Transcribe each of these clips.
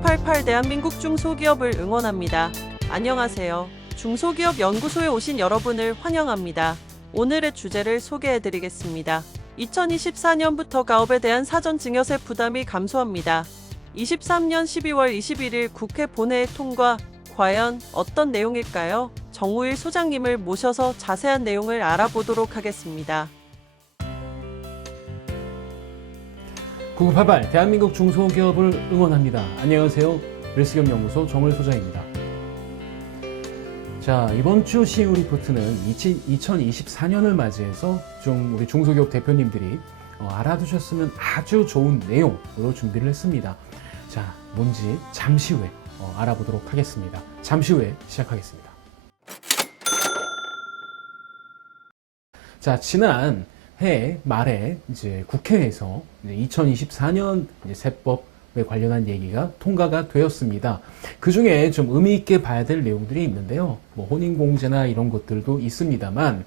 9988 대한민국 중소기업을 응원합니다. 안녕하세요. 중소기업 연구소에 오신 여러분을 환영합니다. 오늘의 주제를 소개해드리겠습니다. 2024년부터 가업에 대한 사전 증여세 부담이 감소합니다. 23년 12월 21일 국회 본회의 통과. 과연 어떤 내용일까요? 정우일 소장님을 모셔서 자세한 내용을 알아보도록 하겠습니다. 9988 대한민국 중소기업을 응원합니다. 안녕하세요. 릴스기업연구소 정우일 소장입니다. 자, 이번 주 CEO 리포트는 2024년을 맞이해서 우리 중소기업 대표님들이 알아두셨으면 아주 좋은 내용으로 준비를 했습니다. 자, 뭔지 잠시 후에 알아보도록 하겠습니다. 잠시 후에 시작하겠습니다. 자, 지난 해 말에 이제 국회에서 2024년 세법에 관련한 얘기가 통과가 되었습니다. 그 중에 좀 의미 있게 봐야 될 내용들이 있는데요. 뭐 혼인공제나 이런 것들도 있습니다만,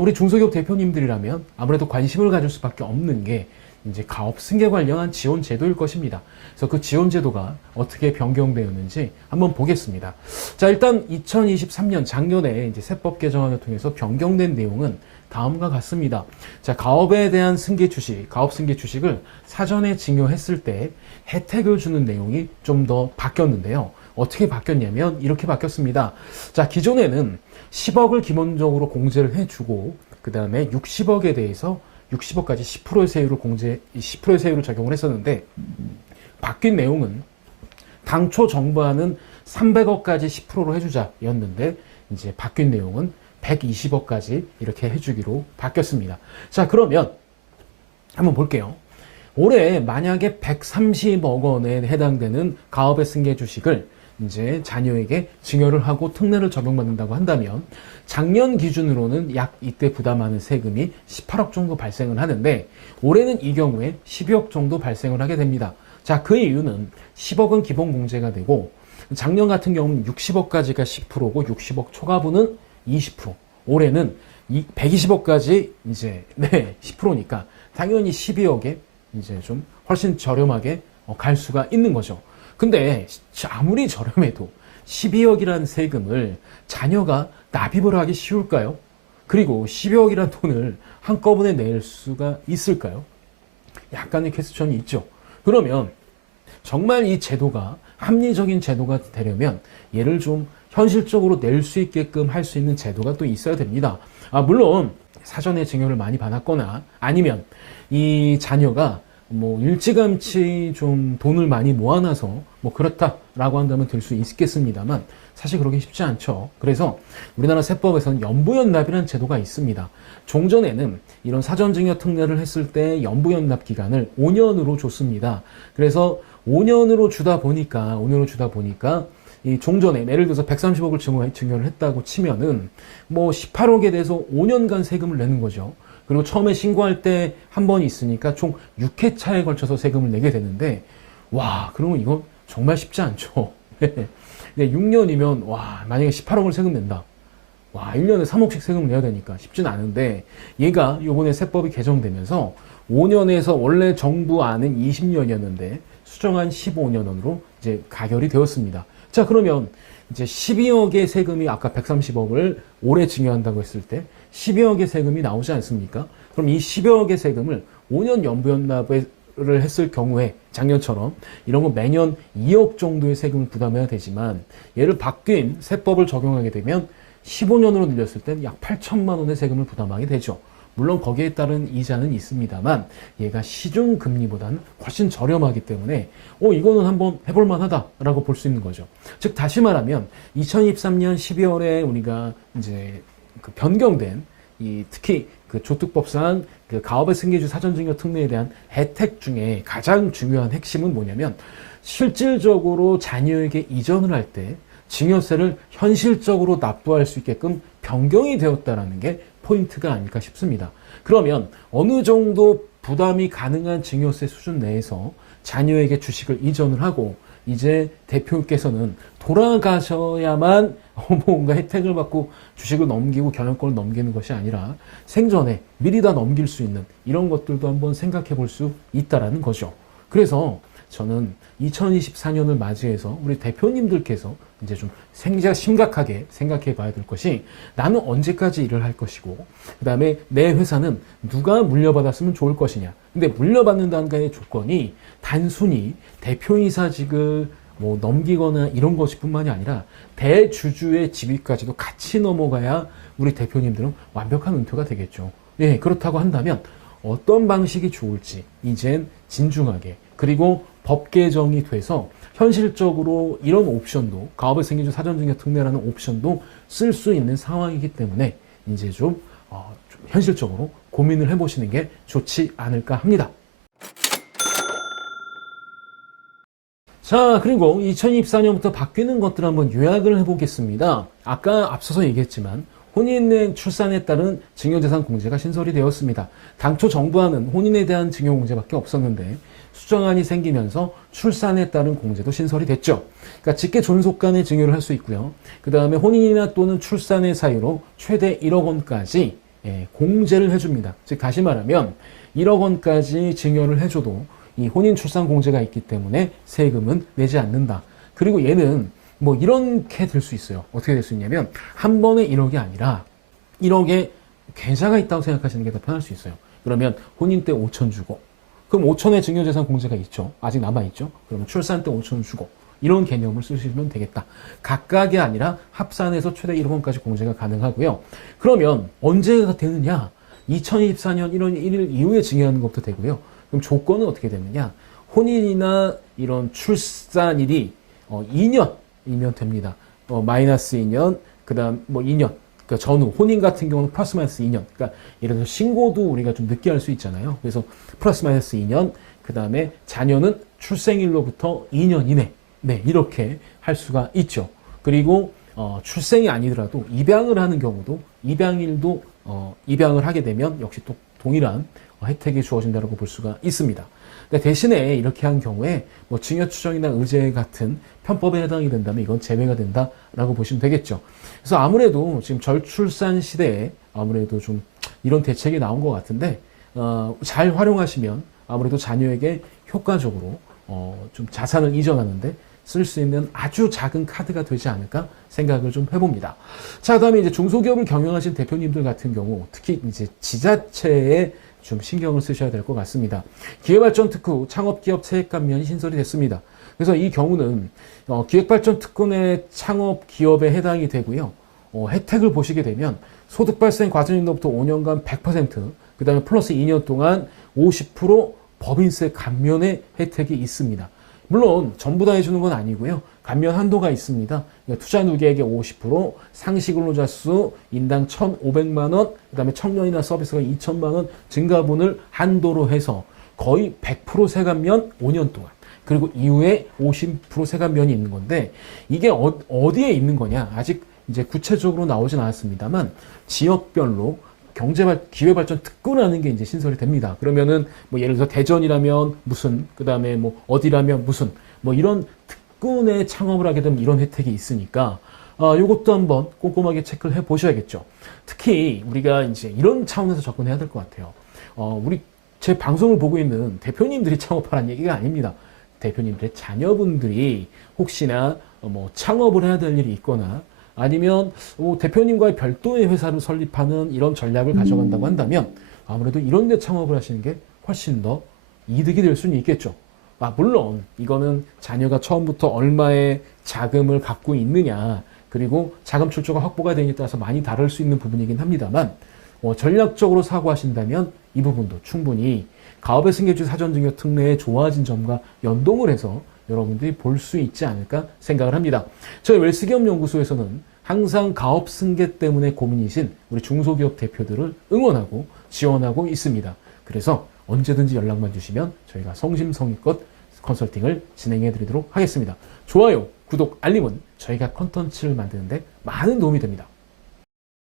우리 중소기업 대표님들이라면 아무래도 관심을 가질 수밖에 없는 게 이제 가업 승계 관련한 지원 제도일 것입니다. 그래서 그 지원 제도가 어떻게 변경되었는지 한번 보겠습니다. 자, 일단 2023년 작년에 이제 세법 개정안을 통해서 변경된 내용은 다음과 같습니다. 자, 가업에 대한 승계 주식, 가업 승계 주식을 사전에 증여했을 때 혜택을 주는 내용이 좀 더 바뀌었는데요. 어떻게 바뀌었냐면 이렇게 바뀌었습니다. 자, 기존에는 10억을 기본적으로 공제를 해주고 그 다음에 60억에 대해서 60억까지 10%의 세율을 10%의 세율을 적용을 했었는데, 바뀐 내용은 당초 정부안은 300억까지 10%로 해주자였는데 이제 바뀐 내용은 120억까지 이렇게 해주기로 바뀌었습니다. 자, 그러면 한번 볼게요. 올해 만약에 130억 원에 해당되는 가업의 승계 주식을 이제 자녀에게 증여를 하고 특례를 적용받는다고 한다면 작년 기준으로는 약 이때 부담하는 세금이 18억 정도 발생을 하는데, 올해는 이 경우에 12억 정도 발생을 하게 됩니다. 자, 그 이유는 10억은 기본 공제가 되고 작년 같은 경우는 60억까지가 10%고 60억 초과분은 20%. 올해는 120억까지 이제 10%니까 당연히 12억에 이제 좀 훨씬 저렴하게 갈 수가 있는 거죠. 근데 아무리 저렴해도 12억이라는 세금을 자녀가 납입을 하기 쉬울까요? 그리고 12억이라는 돈을 한꺼번에 낼 수가 있을까요? 약간의 퀘스천이 있죠. 그러면 정말 이 제도가 합리적인 제도가 되려면 얘를 좀 현실적으로 낼 수 있게끔 할 수 있는 제도가 또 있어야 됩니다. 물론 사전에 증여를 많이 받았거나 아니면 이 자녀가 뭐 일찌감치 좀 돈을 많이 모아놔서 뭐 그렇다라고 한다면 될 수 있겠습니다만 사실 그러기 쉽지 않죠. 그래서 우리나라 세법에서는 연부연납이라는 제도가 있습니다. 종전에는 이런 사전증여 특례를 했을 때 연부연납 기간을 5년으로 줬습니다. 그래서 5년으로 주다 보니까 이 종전에 예를 들어서 130억을 증여를 했다고 치면은 뭐 18억에 대해서 5년간 세금을 내는 거죠. 그리고 처음에 신고할 때 한 번 있으니까 총 6회차에 걸쳐서 세금을 내게 되는데, 와, 그러면 이건 정말 쉽지 않죠. 근데 6년이면 와, 만약에 18억을 세금 낸다. 와, 1년에 3억씩 세금을 내야 되니까 쉽지는 않은데, 얘가 요번에 세법이 개정되면서 5년에서 원래 정부 안은 20년이었는데 수정한 15년으로 이제 가결이 되었습니다. 자, 그러면 이제 12억의 세금이 아까 130억을 올해 증여한다고 했을 때 12억의 세금이 나오지 않습니까? 그럼 이 12억의 세금을 5년 연부연납을 했을 경우에 작년처럼 이런 거 매년 2억 정도의 세금을 부담해야 되지만, 얘를 바뀐 세법을 적용하게 되면 15년으로 늘렸을 때 약 8천만 원의 세금을 부담하게 되죠. 물론 거기에 따른 이자는 있습니다만 얘가 시중금리보다는 훨씬 저렴하기 때문에 이거는 한번 해볼만 하다라고 볼 수 있는 거죠. 즉 다시 말하면 2023년 12월에 우리가 이제 그 변경된 특히 그 조특법상 그 가업의 승계주 사전증여 특례에 대한 혜택 중에 가장 중요한 핵심은 뭐냐면, 실질적으로 자녀에게 이전을 할 때 증여세를 현실적으로 납부할 수 있게끔 변경이 되었다는 게 포인트가 아닐까 싶습니다. 그러면 어느 정도 부담이 가능한 증여세 수준 내에서 자녀에게 주식을 이전을 하고 이제 대표께서는 돌아가셔야만 뭔가 혜택을 받고 주식을 넘기고 경영권을 넘기는 것이 아니라 생전에 미리 다 넘길 수 있는 이런 것들도 한번 생각해 볼 수 있다라는 거죠. 그래서 저는 2024년을 맞이해서 우리 대표님들께서 이제 좀 심각하게 생각해 봐야 될 것이 나는 언제까지 일을 할 것이고 그 다음에 내 회사는 누가 물려받았으면 좋을 것이냐. 근데 물려받는다는 게 조건이 단순히 대표이사직을 뭐 넘기거나 이런 것뿐만이 아니라 대주주의 지위까지도 같이 넘어가야 우리 대표님들은 완벽한 은퇴가 되겠죠. 예, 그렇다고 한다면 어떤 방식이 좋을지 이젠 진중하게 그리고 법 개정이 돼서 현실적으로 이런 옵션도 가업의 생기주 사전증여 특례라는 옵션도 쓸 수 있는 상황이기 때문에 이제 좀 현실적으로 고민을 해보시는 게 좋지 않을까 합니다. 자, 그리고 2024년부터 바뀌는 것들 한번 요약을 해보겠습니다. 아까 앞서서 얘기했지만 혼인의 출산에 따른 증여재산 공제가 신설이 되었습니다. 당초 정부안은 혼인에 대한 증여 공제밖에 없었는데 수정안이 생기면서 출산에 따른 공제도 신설이 됐죠. 그러니까 직계 존속 간의 증여를 할 수 있고요. 그 다음에 혼인이나 또는 출산의 사유로 최대 1억 원까지 공제를 해줍니다. 즉 다시 말하면 1억 원까지 증여를 해줘도 이 혼인 출산 공제가 있기 때문에 세금은 내지 않는다. 그리고 얘는 뭐 이렇게 될 수 있어요. 어떻게 될 수 있냐면 한 번에 1억이 아니라 1억에 계좌가 있다고 생각하시는 게 더 편할 수 있어요. 그러면 혼인 때 5천 주고 그럼 5천의 증여재산 공제가 있죠. 아직 남아있죠. 그러면 출산 때 5천 주고 이런 개념을 쓰시면 되겠다. 각각이 아니라 합산해서 최대 1억 원까지 공제가 가능하고요. 그러면 언제가 되느냐? 2024년 1월 1일 이후에 증여하는 것도 되고요. 그럼 조건은 어떻게 되느냐? 혼인이나 이런 출산일이 2년이면 됩니다. 마이너스 2년, 그 다음 뭐 2년. 그러니까 전후, 혼인 같은 경우는 플러스 마이너스 2년. 그러니까 예를 들어서 신고도 우리가 좀 늦게 할 수 있잖아요. 그래서 플러스 마이너스 2년, 그 다음에 자녀는 출생일로부터 2년 이내. 네, 이렇게 할 수가 있죠. 그리고 출생이 아니더라도 입양을 하는 경우도 입양일도 입양을 하게 되면 역시 또 동일한 혜택이 주어진다고 볼 수가 있습니다. 대신에 이렇게 한 경우에 뭐 증여 추정이나 의제 같은 편법에 해당이 된다면 이건 제외가 된다라고 보시면 되겠죠. 그래서 아무래도 지금 절출산 시대에 아무래도 좀 이런 대책이 나온 것 같은데 잘 활용하시면 아무래도 자녀에게 효과적으로 좀 자산을 이전하는데 쓸 수 있는 아주 작은 카드가 되지 않을까 생각을 좀 해봅니다. 자, 그다음에 이제 중소기업을 경영하신 대표님들 같은 경우 특히 이제 지자체에 좀 신경을 쓰셔야 될 것 같습니다. 기회발전 특구 창업기업 세액 감면이 신설이 됐습니다. 그래서 이 경우는 기획발전 특권의 창업기업에 해당이 되고요. 혜택을 보시게 되면 소득 발생 과정일로부터 5년간 100%, 그 다음에 플러스 2년 동안 50% 법인세 감면의 혜택이 있습니다. 물론 전부 다 해주는 건 아니고요. 감면 한도가 있습니다. 그러니까 투자 누계액의 50%, 상시 근로자수 인당 1,500만 원, 그 다음에 청년이나 서비스가 2천만 원 증가분을 한도로 해서 거의 100% 세감면 5년 동안. 그리고 이후에 50% 세감면이 있는 건데 이게 어디에 있는 거냐? 아직 이제 구체적으로 나오진 않았습니다만 지역별로 기회발전 특구라는 게 이제 신설이 됩니다. 그러면은 뭐 예를 들어서 대전이라면 무슨, 그 다음에 뭐 어디라면 무슨, 뭐 이런 특군에 창업을 하게 되면 이런 혜택이 있으니까 이것도 한번 꼼꼼하게 체크를 해 보셔야겠죠. 특히 우리가 이제 이런 차원에서 접근해야 될 것 같아요. 제 방송을 보고 있는 대표님들이 창업하라는 얘기가 아닙니다. 대표님들의 자녀분들이 혹시나 뭐 창업을 해야 될 일이 있거나 아니면 대표님과의 별도의 회사를 설립하는 이런 전략을 가져간다고 한다면 아무래도 이런 데 창업을 하시는 게 훨씬 더 이득이 될 수는 있겠죠. 물론 이거는 자녀가 처음부터 얼마의 자금을 갖고 있느냐 그리고 자금 출처가 확보가 되느냐에 따라서 많이 다를 수 있는 부분이긴 합니다만 전략적으로 사고하신다면 이 부분도 충분히 가업의 승계주 사전증여 특례의 좋아진 점과 연동을 해서 여러분들이 볼 수 있지 않을까 생각을 합니다. 저희 웰스기업연구소에서는 항상 가업 승계 때문에 고민이신 우리 중소기업 대표들을 응원하고 지원하고 있습니다. 그래서 언제든지 연락만 주시면 저희가 성심성의껏 컨설팅을 진행해 드리도록 하겠습니다. 좋아요, 구독, 알림은 저희가 컨텐츠를 만드는데 많은 도움이 됩니다.